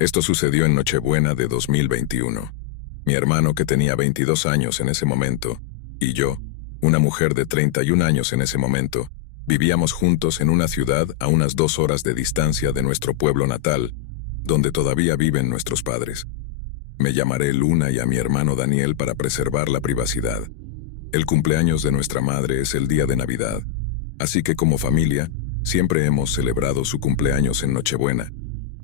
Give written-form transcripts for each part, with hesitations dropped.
Esto sucedió en Nochebuena de 2021. Mi hermano, que tenía 22 años en ese momento, y yo, una mujer de 31 años en ese momento, vivíamos juntos en una ciudad a unas 2 horas de distancia de nuestro pueblo natal, donde todavía viven nuestros padres. Me llamaré Luna y a mi hermano Daniel para preservar la privacidad. El cumpleaños de nuestra madre es el día de Navidad, así que como familia, siempre hemos celebrado su cumpleaños en Nochebuena.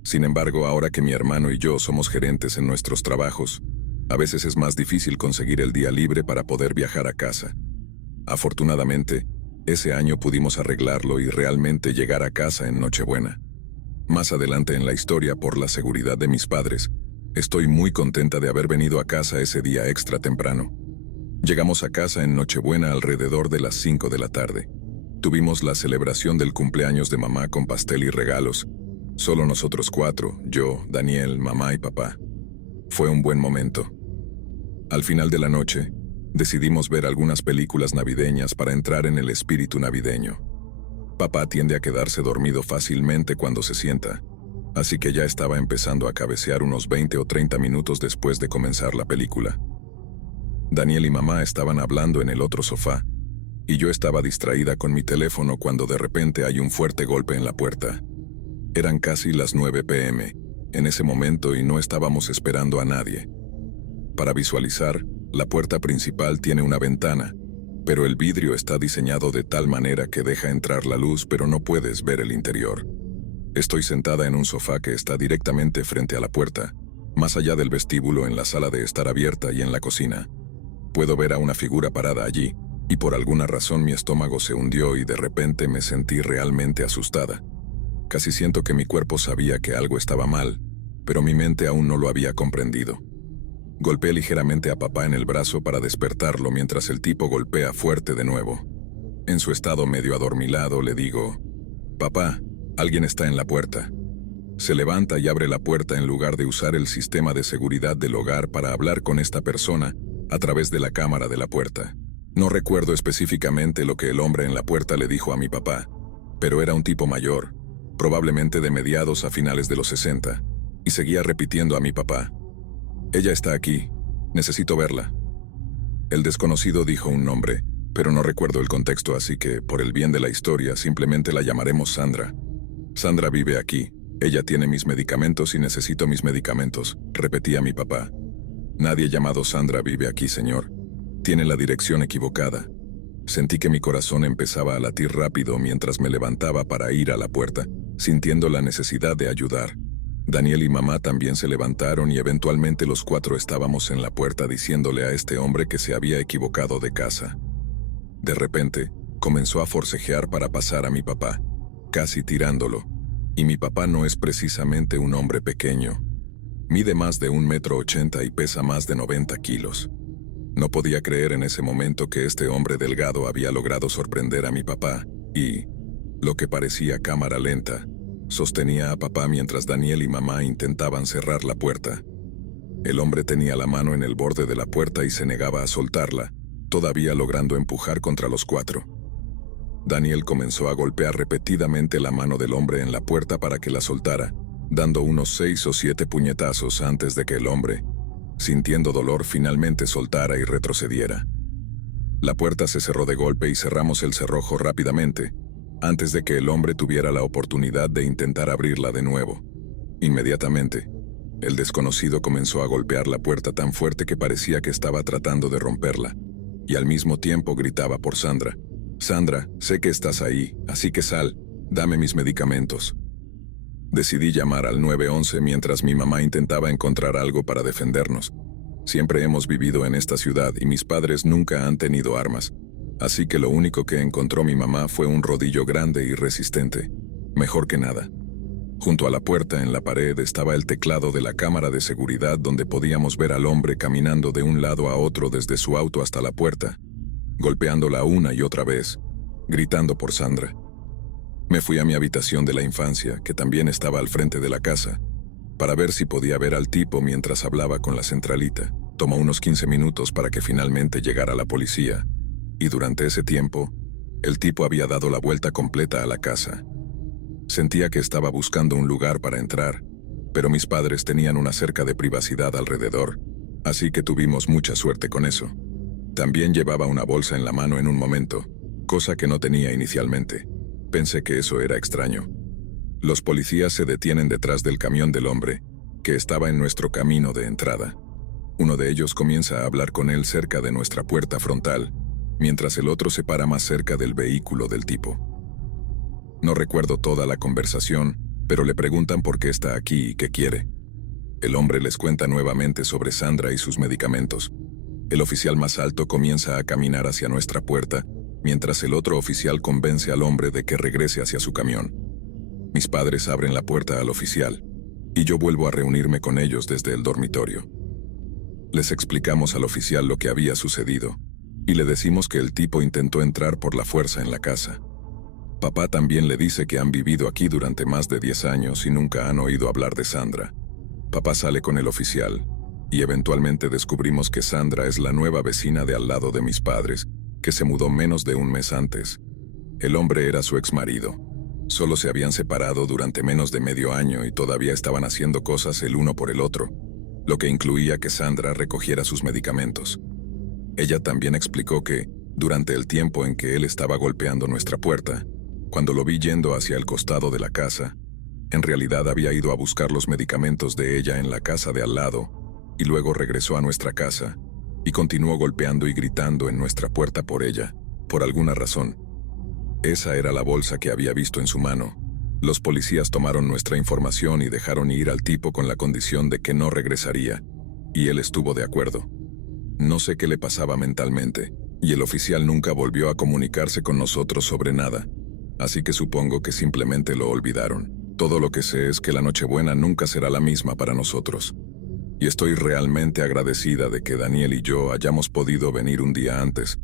Sin embargo, ahora que mi hermano y yo somos gerentes en nuestros trabajos, a veces es más difícil conseguir el día libre para poder viajar a casa. Afortunadamente, ese año pudimos arreglarlo y realmente llegar a casa en Nochebuena. Más adelante en la historia, por la seguridad de mis padres, estoy muy contenta de haber venido a casa ese día extra temprano. Llegamos a casa en Nochebuena alrededor de las 5 de la tarde. Tuvimos la celebración del cumpleaños de mamá con pastel y regalos. Solo nosotros 4, yo, Daniel, mamá y papá. Fue un buen momento. Al final de la noche, decidimos ver algunas películas navideñas para entrar en el espíritu navideño. Papá tiende a quedarse dormido fácilmente cuando se sienta, así que ya estaba empezando a cabecear unos 20 o 30 minutos después de comenzar la película. Daniel y mamá estaban hablando en el otro sofá, y yo estaba distraída con mi teléfono cuando de repente hay un fuerte golpe en la puerta. Eran casi las 9 p.m. en ese momento y no estábamos esperando a nadie. Para visualizar, la puerta principal tiene una ventana, pero el vidrio está diseñado de tal manera que deja entrar la luz, pero no puedes ver el interior. Estoy sentada en un sofá que está directamente frente a la puerta, más allá del vestíbulo, en la sala de estar abierta y en la cocina. Puedo ver a una figura parada allí, y por alguna razón mi estómago se hundió y de repente me sentí realmente asustada. Casi siento que mi cuerpo sabía que algo estaba mal, pero mi mente aún no lo había comprendido. Golpeé ligeramente a papá en el brazo para despertarlo mientras el tipo golpea fuerte de nuevo. En su estado medio adormilado le digo: «Papá, alguien está en la puerta». Se levanta y abre la puerta en lugar de usar el sistema de seguridad del hogar para hablar con esta persona a través de la cámara de la puerta. No recuerdo específicamente lo que el hombre en la puerta le dijo a mi papá, pero era un tipo mayor, probablemente de mediados a finales de los 60, y seguía repitiendo a mi papá: «Ella está aquí, necesito verla». El desconocido dijo un nombre, pero no recuerdo el contexto, así que, por el bien de la historia, simplemente la llamaremos Sandra. «Sandra vive aquí, ella tiene mis medicamentos y necesito mis medicamentos», repetía mi papá. «Nadie llamado Sandra vive aquí, señor. Tiene la dirección equivocada». Sentí que mi corazón empezaba a latir rápido mientras me levantaba para ir a la puerta, sintiendo la necesidad de ayudar. Daniel y mamá también se levantaron y eventualmente los 4 estábamos en la puerta diciéndole a este hombre que se había equivocado de casa. De repente, comenzó a forcejear para pasar a mi papá, casi tirándolo. Y mi papá no es precisamente un hombre pequeño. Mide más de 1,80 m y pesa más de 90 kilos. No podía creer en ese momento que este hombre delgado había logrado sorprender a mi papá y, lo que parecía cámara lenta, sostenía a papá mientras Daniel y mamá intentaban cerrar la puerta. El hombre tenía la mano en el borde de la puerta y se negaba a soltarla, todavía logrando empujar contra los 4. Daniel comenzó a golpear repetidamente la mano del hombre en la puerta para que la soltara, dando unos 6 o 7 puñetazos antes de que el hombre, sintiendo dolor, finalmente soltara y retrocediera. La puerta se cerró de golpe y cerramos el cerrojo rápidamente, antes de que el hombre tuviera la oportunidad de intentar abrirla de nuevo. Inmediatamente, el desconocido comenzó a golpear la puerta tan fuerte que parecía que estaba tratando de romperla, y al mismo tiempo gritaba por Sandra: «Sandra, sé que estás ahí, así que sal, dame mis medicamentos». Decidí llamar al 911 mientras mi mamá intentaba encontrar algo para defendernos. Siempre hemos vivido en esta ciudad y mis padres nunca han tenido armas, así que lo único que encontró mi mamá fue un rodillo grande y resistente. Mejor que nada. Junto a la puerta, en la pared, estaba el teclado de la cámara de seguridad donde podíamos ver al hombre caminando de un lado a otro desde su auto hasta la puerta, golpeándola una y otra vez, gritando por Sandra. Me fui a mi habitación de la infancia, que también estaba al frente de la casa, para ver si podía ver al tipo mientras hablaba con la centralita. Tomó unos 15 minutos para que finalmente llegara la policía, y durante ese tiempo, el tipo había dado la vuelta completa a la casa. Sentía que estaba buscando un lugar para entrar, pero mis padres tenían una cerca de privacidad alrededor, así que tuvimos mucha suerte con eso. También llevaba una bolsa en la mano en un momento, cosa que no tenía inicialmente. Pensé que eso era extraño. Los policías se detienen detrás del camión del hombre, que estaba en nuestro camino de entrada. Uno de ellos comienza a hablar con él cerca de nuestra puerta frontal, mientras el otro se para más cerca del vehículo del tipo. No recuerdo toda la conversación, pero le preguntan por qué está aquí y qué quiere. El hombre les cuenta nuevamente sobre Sandra y sus medicamentos. El oficial más alto comienza a caminar hacia nuestra puerta, mientras el otro oficial convence al hombre de que regrese hacia su camión. Mis padres abren la puerta al oficial, y yo vuelvo a reunirme con ellos desde el dormitorio. Les explicamos al oficial lo que había sucedido, y le decimos que el tipo intentó entrar por la fuerza en la casa. Papá también le dice que han vivido aquí durante más de 10 años y nunca han oído hablar de Sandra. Papá sale con el oficial, y eventualmente descubrimos que Sandra es la nueva vecina de al lado de mis padres, que se mudó menos de un mes antes. El hombre era su exmarido. Solo se habían separado durante menos de medio año y todavía estaban haciendo cosas el uno por el otro, lo que incluía que Sandra recogiera sus medicamentos. Ella también explicó que, durante el tiempo en que él estaba golpeando nuestra puerta, cuando lo vi yendo hacia el costado de la casa, en realidad había ido a buscar los medicamentos de ella en la casa de al lado, y luego regresó a nuestra casa, y continuó golpeando y gritando en nuestra puerta por ella, por alguna razón. Esa era la bolsa que había visto en su mano. Los policías tomaron nuestra información y dejaron ir al tipo con la condición de que no regresaría, y él estuvo de acuerdo. No sé qué le pasaba mentalmente, y el oficial nunca volvió a comunicarse con nosotros sobre nada, así que supongo que simplemente lo olvidaron. Todo lo que sé es que la Nochebuena nunca será la misma para nosotros. Y estoy realmente agradecida de que Daniel y yo hayamos podido venir un día antes,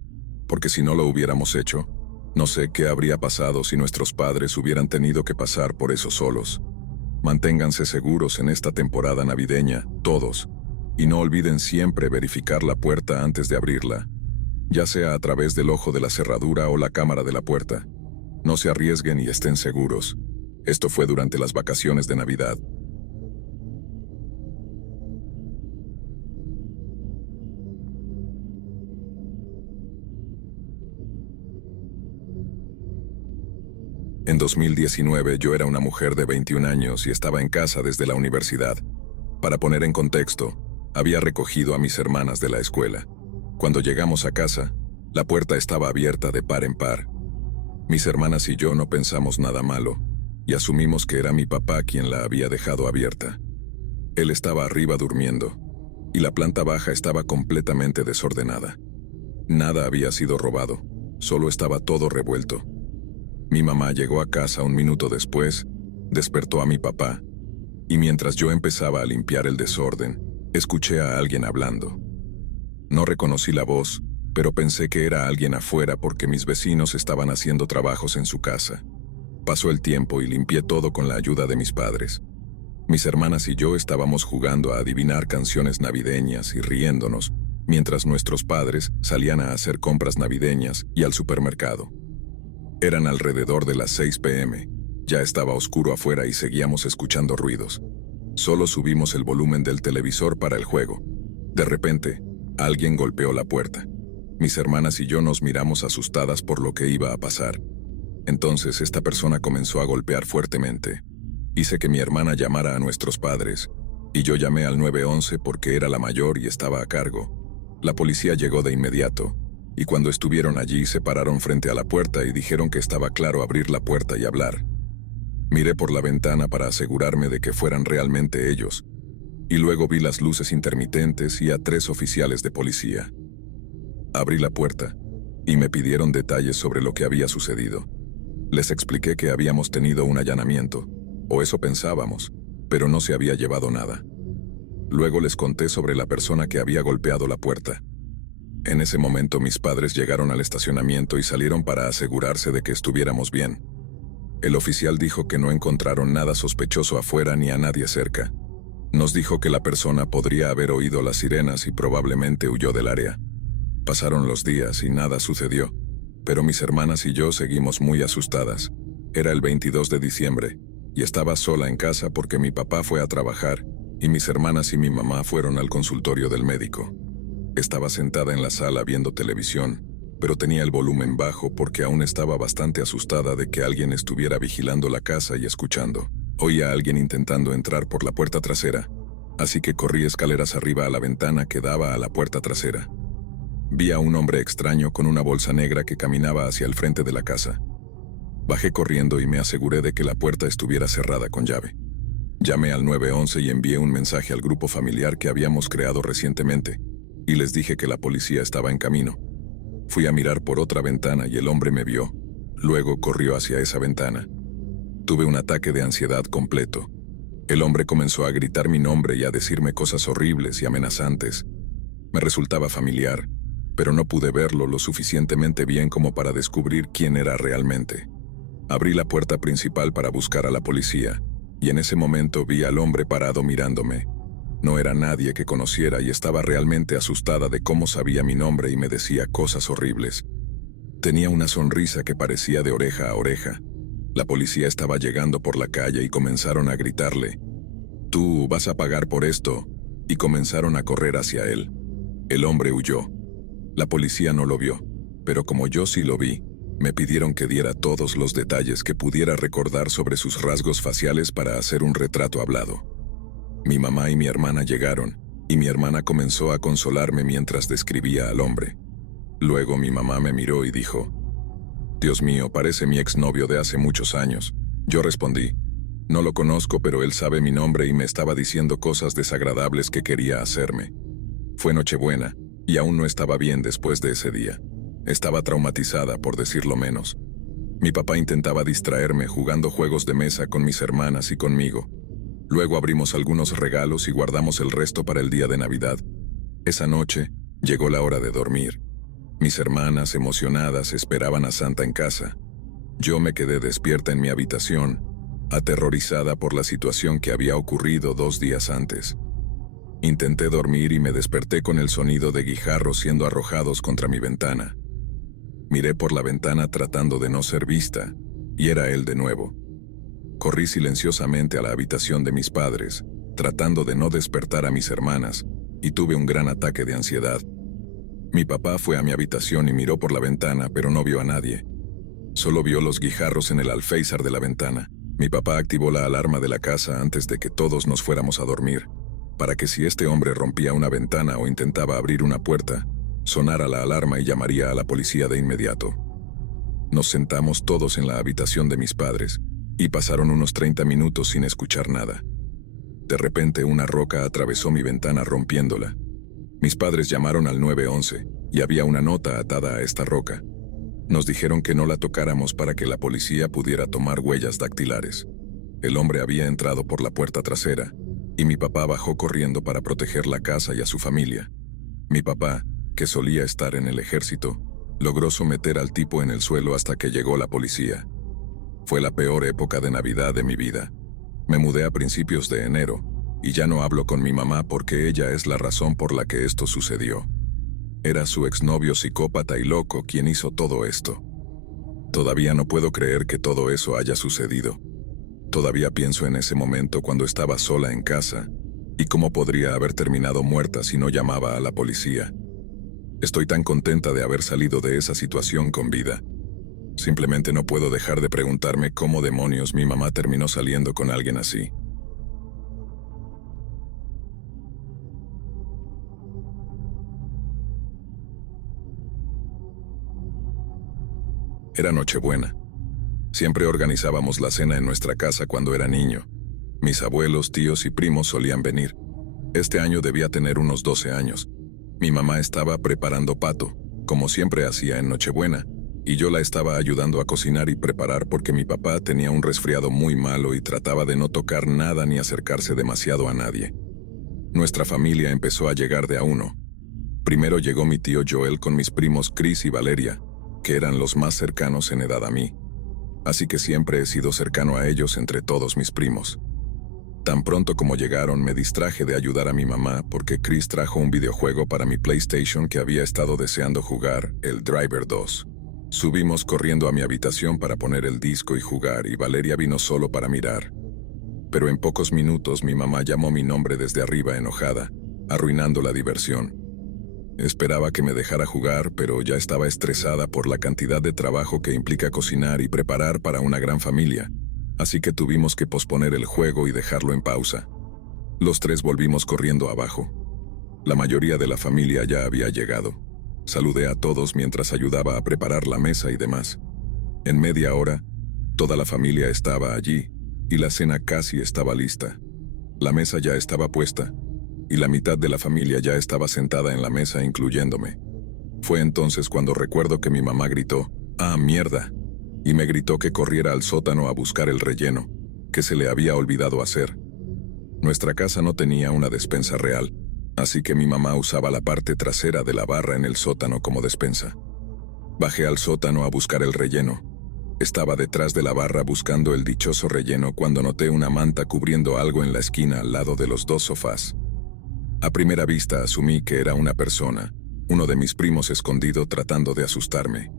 porque si no lo hubiéramos hecho, no sé qué habría pasado si nuestros padres hubieran tenido que pasar por eso solos. Manténganse seguros en esta temporada navideña, todos, y no olviden siempre verificar la puerta antes de abrirla, ya sea a través del ojo de la cerradura o la cámara de la puerta. No se arriesguen y estén seguros. Esto fue durante las vacaciones de Navidad. En 2019 yo era una mujer de 21 años y estaba en casa desde la universidad. Para poner en contexto, había recogido a mis hermanas de la escuela. Cuando llegamos a casa, la puerta estaba abierta de par en par. Mis hermanas y yo no pensamos nada malo, y asumimos que era mi papá quien la había dejado abierta. Él estaba arriba durmiendo, y la planta baja estaba completamente desordenada. Nada había sido robado, solo estaba todo revuelto. Mi mamá llegó a casa un minuto después, despertó a mi papá, y mientras yo empezaba a limpiar el desorden, escuché a alguien hablando. No reconocí la voz, pero pensé que era alguien afuera porque mis vecinos estaban haciendo trabajos en su casa. Pasó el tiempo y limpié todo con la ayuda de mis padres. Mis hermanas y yo estábamos jugando a adivinar canciones navideñas y riéndonos, mientras nuestros padres salían a hacer compras navideñas y al supermercado. Eran alrededor de las 6 p.m. Ya estaba oscuro afuera y seguíamos escuchando ruidos. Solo subimos el volumen del televisor para el juego. De repente, alguien golpeó la puerta. Mis hermanas y yo nos miramos asustadas por lo que iba a pasar. Entonces esta persona comenzó a golpear fuertemente. Hice que mi hermana llamara a nuestros padres, y yo llamé al 911 porque era la mayor y estaba a cargo. La policía llegó de inmediato, y cuando estuvieron allí se pararon frente a la puerta y dijeron que estaba claro abrir la puerta y hablar. Miré por la ventana para asegurarme de que fueran realmente ellos, y luego vi las luces intermitentes y a 3 oficiales de policía. Abrí la puerta, y me pidieron detalles sobre lo que había sucedido. Les expliqué que habíamos tenido un allanamiento, o eso pensábamos, pero no se había llevado nada. Luego les conté sobre la persona que había golpeado la puerta. En ese momento mis padres llegaron al estacionamiento y salieron para asegurarse de que estuviéramos bien. El oficial dijo que no encontraron nada sospechoso afuera ni a nadie cerca. Nos dijo que la persona podría haber oído las sirenas y probablemente huyó del área. Pasaron los días y nada sucedió, pero mis hermanas y yo seguimos muy asustadas. Era el 22 de diciembre, y estaba sola en casa porque mi papá fue a trabajar y mis hermanas y mi mamá fueron al consultorio del médico. Estaba sentada en la sala viendo televisión, pero tenía el volumen bajo porque aún estaba bastante asustada de que alguien estuviera vigilando la casa y escuchando. Oía a alguien intentando entrar por la puerta trasera, así que corrí escaleras arriba a la ventana que daba a la puerta trasera. Vi a un hombre extraño con una bolsa negra que caminaba hacia el frente de la casa. Bajé corriendo y me aseguré de que la puerta estuviera cerrada con llave. Llamé al 911 y envié un mensaje al grupo familiar que habíamos creado recientemente, y les dije que la policía estaba en camino. Fui a mirar por otra ventana y el hombre me vio. Luego corrió hacia esa ventana. Tuve un ataque de ansiedad completo. El hombre comenzó a gritar mi nombre y a decirme cosas horribles y amenazantes. Me resultaba familiar, pero no pude verlo lo suficientemente bien como para descubrir quién era realmente. Abrí la puerta principal para buscar a la policía, y en ese momento vi al hombre parado mirándome. No era nadie que conociera y estaba realmente asustada de cómo sabía mi nombre y me decía cosas horribles. Tenía una sonrisa que parecía de oreja a oreja. La policía estaba llegando por la calle y comenzaron a gritarle: «Tú vas a pagar por esto», y comenzaron a correr hacia él. El hombre huyó. La policía no lo vio, pero como yo sí lo vi, me pidieron que diera todos los detalles que pudiera recordar sobre sus rasgos faciales para hacer un retrato hablado. Mi mamá y mi hermana llegaron, y mi hermana comenzó a consolarme mientras describía al hombre. Luego mi mamá me miró y dijo: «Dios mío, parece mi exnovio de hace muchos años». Yo respondí: «No lo conozco, pero él sabe mi nombre y me estaba diciendo cosas desagradables que quería hacerme». Fue Nochebuena, y aún no estaba bien después de ese día. Estaba traumatizada, por decirlo menos. Mi papá intentaba distraerme jugando juegos de mesa con mis hermanas y conmigo. Luego abrimos algunos regalos y guardamos el resto para el día de Navidad. Esa noche, llegó la hora de dormir. Mis hermanas, emocionadas, esperaban a Santa en casa. Yo me quedé despierta en mi habitación, aterrorizada por la situación que había ocurrido 2 días antes. Intenté dormir y me desperté con el sonido de guijarros siendo arrojados contra mi ventana. Miré por la ventana tratando de no ser vista, y era él de nuevo. Corrí silenciosamente a la habitación de mis padres, tratando de no despertar a mis hermanas, y tuve un gran ataque de ansiedad. Mi papá fue a mi habitación y miró por la ventana, pero no vio a nadie. Solo vio los guijarros en el alféizar de la ventana. Mi papá activó la alarma de la casa antes de que todos nos fuéramos a dormir, para que si este hombre rompía una ventana o intentaba abrir una puerta, sonara la alarma y llamaría a la policía de inmediato. Nos sentamos todos en la habitación de mis padres, y pasaron unos 30 minutos sin escuchar nada. De repente una roca atravesó mi ventana rompiéndola. Mis padres llamaron al 911, y había una nota atada a esta roca. Nos dijeron que no la tocáramos para que la policía pudiera tomar huellas dactilares. El hombre había entrado por la puerta trasera, y mi papá bajó corriendo para proteger la casa y a su familia. Mi papá, que solía estar en el ejército, logró someter al tipo en el suelo hasta que llegó la policía. Fue la peor época de Navidad de mi vida. Me mudé a principios de enero, y ya no hablo con mi mamá porque ella es la razón por la que esto sucedió. Era su exnovio psicópata y loco quien hizo todo esto. Todavía no puedo creer que todo eso haya sucedido. Todavía pienso en ese momento cuando estaba sola en casa, y cómo podría haber terminado muerta si no llamaba a la policía. Estoy tan contenta de haber salido de esa situación con vida. Simplemente no puedo dejar de preguntarme cómo demonios mi mamá terminó saliendo con alguien así. Era Nochebuena. Siempre organizábamos la cena en nuestra casa cuando era niño. Mis abuelos, tíos y primos solían venir. Este año debía tener unos 12 años. Mi mamá estaba preparando pato, como siempre hacía en Nochebuena, y yo la estaba ayudando a cocinar y preparar porque mi papá tenía un resfriado muy malo y trataba de no tocar nada ni acercarse demasiado a nadie. Nuestra familia empezó a llegar de a uno. Primero llegó mi tío Joel con mis primos Chris y Valeria, que eran los más cercanos en edad a mí. Así que siempre he sido cercano a ellos entre todos mis primos. Tan pronto como llegaron, me distraje de ayudar a mi mamá porque Chris trajo un videojuego para mi PlayStation que había estado deseando jugar, el Driver 2. Subimos corriendo a mi habitación para poner el disco y jugar, y Valeria vino solo para mirar. pero en pocos minutos mi mamá llamó mi nombre desde arriba enojada, arruinando la diversión. Esperaba que me dejara jugar, pero ya estaba estresada por la cantidad de trabajo que implica cocinar y preparar para una gran familia, así que tuvimos que posponer el juego y dejarlo en pausa. Los tres volvimos corriendo abajo. La mayoría de la familia ya había llegado. Saludé a todos mientras ayudaba a preparar la mesa y demás. En media hora, toda la familia estaba allí y la cena casi estaba lista. La mesa ya estaba puesta y la mitad de la familia ya estaba sentada en la mesa, incluyéndome. Fue entonces cuando recuerdo que mi mamá gritó, ¡ah, mierda!, y me gritó que corriera al sótano a buscar el relleno, que se le había olvidado hacer. Nuestra casa no tenía una despensa real, así que mi mamá usaba la parte trasera de la barra en el sótano como despensa. Bajé al sótano a buscar el relleno. Estaba detrás de la barra buscando el dichoso relleno cuando noté una manta cubriendo algo en la esquina al lado de los dos sofás. A primera vista asumí que era una persona, uno de mis primos escondido tratando de asustarme.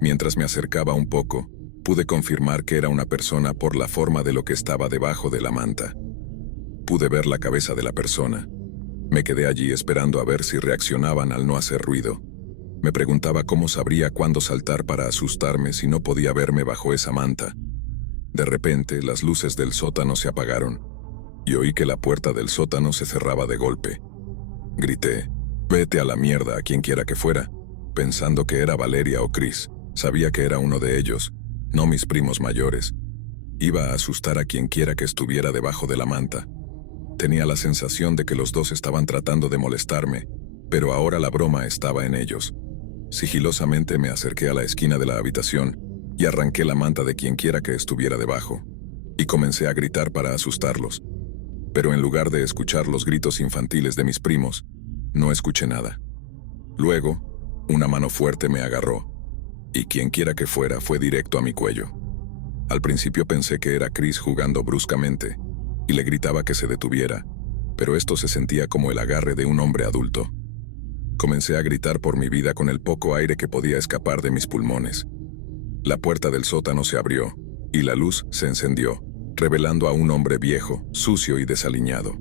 Mientras me acercaba un poco, pude confirmar que era una persona por la forma de lo que estaba debajo de la manta. Pude ver la cabeza de la persona. Me quedé allí esperando a ver si reaccionaban al no hacer ruido. Me preguntaba cómo sabría cuándo saltar para asustarme si no podía verme bajo esa manta. De repente, las luces del sótano se apagaron, y oí que la puerta del sótano se cerraba de golpe. Grité, «¡Vete a la mierda a quien quiera que fuera!», pensando que era Valeria o Chris. Sabía que era uno de ellos, no mis primos mayores. Iba a asustar a quien quiera que estuviera debajo de la manta. Tenía la sensación de que los dos estaban tratando de molestarme, pero ahora la broma estaba en ellos. Sigilosamente me acerqué a la esquina de la habitación y arranqué la manta de quien quiera que estuviera debajo, y comencé a gritar para asustarlos. Pero en lugar de escuchar los gritos infantiles de mis primos, no escuché nada. Luego, una mano fuerte me agarró, y quien quiera que fuera fue directo a mi cuello. Al principio pensé que era Chris jugando bruscamente, y le gritaba que se detuviera, pero esto se sentía como el agarre de un hombre adulto. Comencé a gritar por mi vida con el poco aire que podía escapar de mis pulmones. La puerta del sótano se abrió, y la luz se encendió, revelando a un hombre viejo, sucio y desaliñado.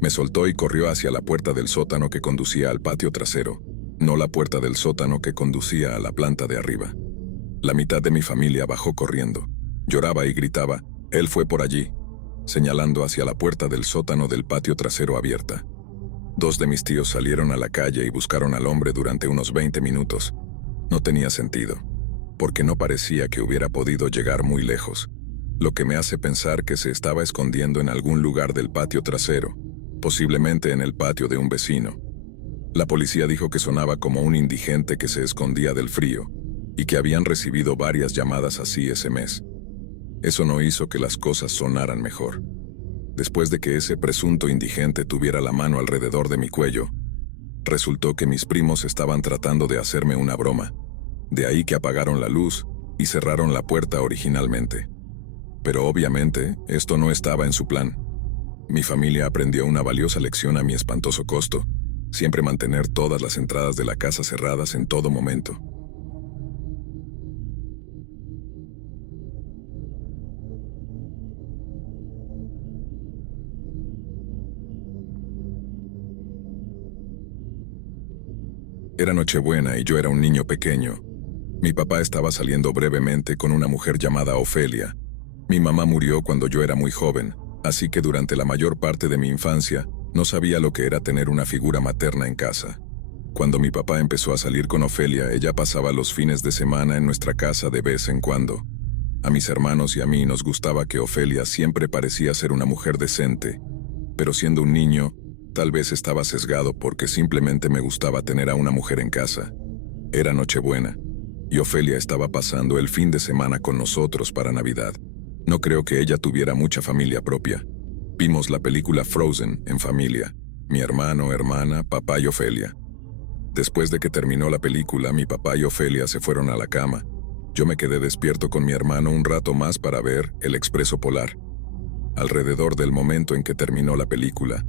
Me soltó y corrió hacia la puerta del sótano que conducía al patio trasero, no la puerta del sótano que conducía a la planta de arriba. La mitad de mi familia bajó corriendo. Lloraba y gritaba, «Él fue por allí», señalando hacia la puerta del sótano del patio trasero abierta. Dos de mis tíos salieron a la calle y buscaron al hombre durante unos 20 minutos. No tenía sentido, porque no parecía que hubiera podido llegar muy lejos, lo que me hace pensar que se estaba escondiendo en algún lugar del patio trasero, posiblemente en el patio de un vecino. La policía dijo que sonaba como un indigente que se escondía del frío, y que habían recibido varias llamadas así ese mes. Eso no hizo que las cosas sonaran mejor. Después de que ese presunto indigente tuviera la mano alrededor de mi cuello, resultó que mis primos estaban tratando de hacerme una broma. De ahí que apagaron la luz y cerraron la puerta originalmente. Pero obviamente, esto no estaba en su plan. Mi familia aprendió una valiosa lección a mi espantoso costo: siempre mantener todas las entradas de la casa cerradas en todo momento. Era Nochebuena y yo era un niño pequeño. Mi papá estaba saliendo brevemente con una mujer llamada Ofelia. Mi mamá murió cuando yo era muy joven, así que durante la mayor parte de mi infancia no sabía lo que era tener una figura materna en casa. Cuando mi papá empezó a salir con Ofelia, ella pasaba los fines de semana en nuestra casa de vez en cuando. A mis hermanos y a mí nos gustaba que Ofelia siempre parecía ser una mujer decente, pero siendo un niño, tal vez estaba sesgado porque simplemente me gustaba tener a una mujer en casa. Era Nochebuena, y Ofelia estaba pasando el fin de semana con nosotros para Navidad. No creo que ella tuviera mucha familia propia. Vimos la película Frozen en familia, mi hermano, hermana, papá y Ofelia. Después de que terminó la película, mi papá y Ofelia se fueron a la cama. Yo me quedé despierto con mi hermano un rato más para ver El Expreso Polar. Alrededor del momento en que terminó la película,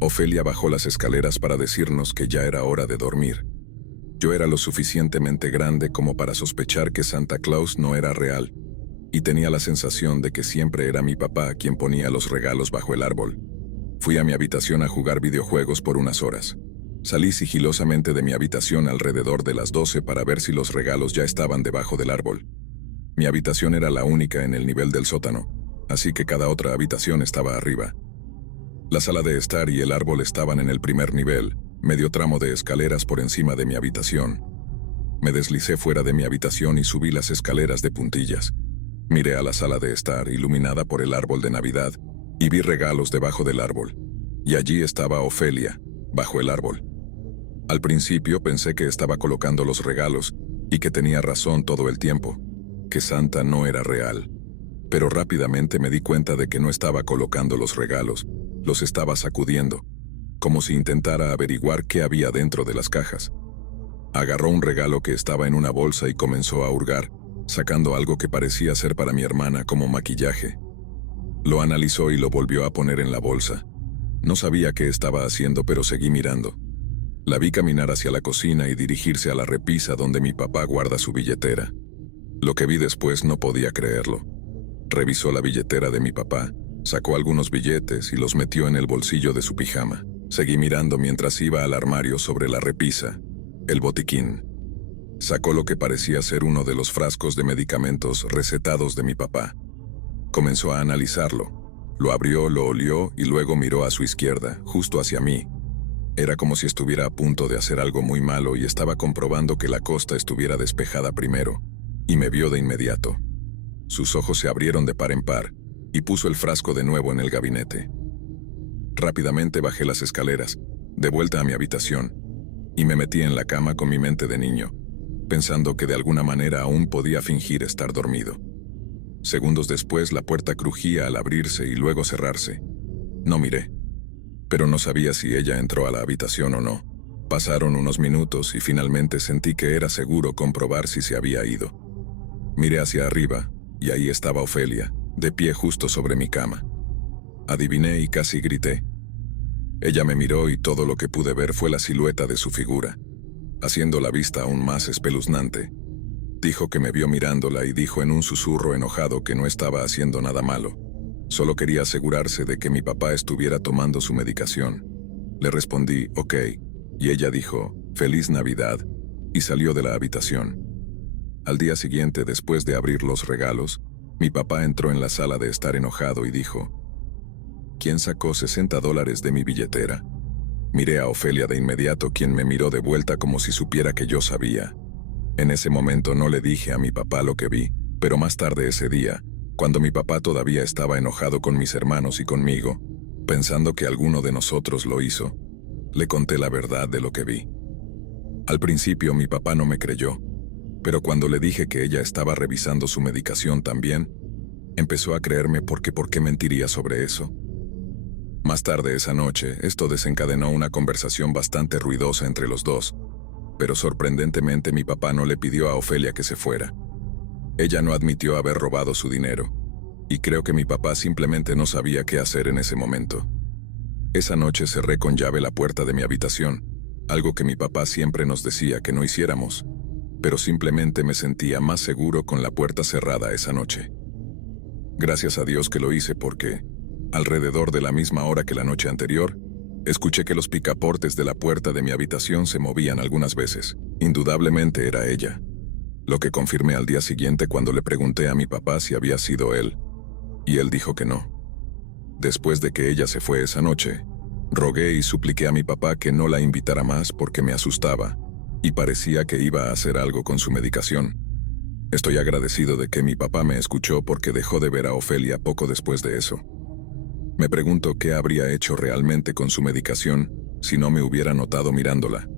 Ofelia bajó las escaleras para decirnos que ya era hora de dormir. Yo era lo suficientemente grande como para sospechar que Santa Claus no era real, y tenía la sensación de que siempre era mi papá quien ponía los regalos bajo el árbol. Fui a mi habitación a jugar videojuegos por unas horas. Salí sigilosamente de mi habitación alrededor de las 12 para ver si los regalos ya estaban debajo del árbol. Mi habitación era la única en el nivel del sótano, así que cada otra habitación estaba arriba. La sala de estar y el árbol estaban en el primer nivel, medio tramo de escaleras por encima de mi habitación. Me deslicé fuera de mi habitación y subí las escaleras de puntillas. Miré a la sala de estar, iluminada por el árbol de Navidad, y vi regalos debajo del árbol. Y allí estaba Ofelia, bajo el árbol. Al principio pensé que estaba colocando los regalos, y que tenía razón todo el tiempo, que Santa no era real. Pero rápidamente me di cuenta de que no estaba colocando los regalos, los estaba sacudiendo, como si intentara averiguar qué había dentro de las cajas. Agarró un regalo que estaba en una bolsa y comenzó a hurgar, sacando algo que parecía ser para mi hermana como maquillaje. Lo analizó y lo volvió a poner en la bolsa. No sabía qué estaba haciendo, pero seguí mirando. La vi caminar hacia la cocina y dirigirse a la repisa donde mi papá guarda su billetera. Lo que vi después no podía creerlo. Revisó la billetera de mi papá, sacó algunos billetes y los metió en el bolsillo de su pijama. Seguí mirando mientras iba al armario sobre la repisa, el botiquín. Sacó lo que parecía ser uno de los frascos de medicamentos recetados de mi papá. Comenzó a analizarlo. Lo abrió, lo olió y luego miró a su izquierda, justo hacia mí. Era como si estuviera a punto de hacer algo muy malo y estaba comprobando que la costa estuviera despejada primero, y me vio de inmediato. Sus ojos se abrieron de par en par, y puso el frasco de nuevo en el gabinete. Rápidamente bajé las escaleras, de vuelta a mi habitación, y me metí en la cama con mi mente de niño, pensando que de alguna manera aún podía fingir estar dormido. Segundos después la puerta crujía al abrirse y luego cerrarse. No miré, pero no sabía si ella entró a la habitación o no. Pasaron unos minutos y finalmente sentí que era seguro comprobar si se había ido. Miré hacia arriba, y ahí estaba Ofelia, de pie justo sobre mi cama. Adiviné y casi grité. Ella me miró y todo lo que pude ver fue la silueta de su figura, haciendo la vista aún más espeluznante. Dijo que me vio mirándola y dijo en un susurro enojado que no estaba haciendo nada malo. Solo quería asegurarse de que mi papá estuviera tomando su medicación. Le respondí, ok, y ella dijo, «Feliz Navidad», y salió de la habitación. Al día siguiente, después de abrir los regalos, mi papá entró en la sala de estar enojado y dijo, «¿Quién sacó $60 de mi billetera?» Miré a Ofelia de inmediato, quien me miró de vuelta como si supiera que yo sabía. En ese momento no le dije a mi papá lo que vi, pero más tarde ese día, cuando mi papá todavía estaba enojado con mis hermanos y conmigo, pensando que alguno de nosotros lo hizo, le conté la verdad de lo que vi. Al principio mi papá no me creyó, pero cuando le dije que ella estaba revisando su medicación también, empezó a creerme porque ¿por qué mentiría sobre eso? Más tarde esa noche, esto desencadenó una conversación bastante ruidosa entre los dos, pero sorprendentemente mi papá no le pidió a Ofelia que se fuera. Ella no admitió haber robado su dinero, y creo que mi papá simplemente no sabía qué hacer en ese momento. Esa noche cerré con llave la puerta de mi habitación, algo que mi papá siempre nos decía que no hiciéramos, pero simplemente me sentía más seguro con la puerta cerrada esa noche. Gracias a Dios que lo hice porque, alrededor de la misma hora que la noche anterior, escuché que los picaportes de la puerta de mi habitación se movían algunas veces. Indudablemente era ella, lo que confirmé al día siguiente cuando le pregunté a mi papá si había sido él, y él dijo que no. Después de que ella se fue esa noche, rogué y supliqué a mi papá que no la invitara más porque me asustaba, y parecía que iba a hacer algo con su medicación. Estoy agradecido de que mi papá me escuchó porque dejó de ver a Ofelia poco después de eso. Me pregunto qué habría hecho realmente con su medicación si no me hubiera notado mirándola.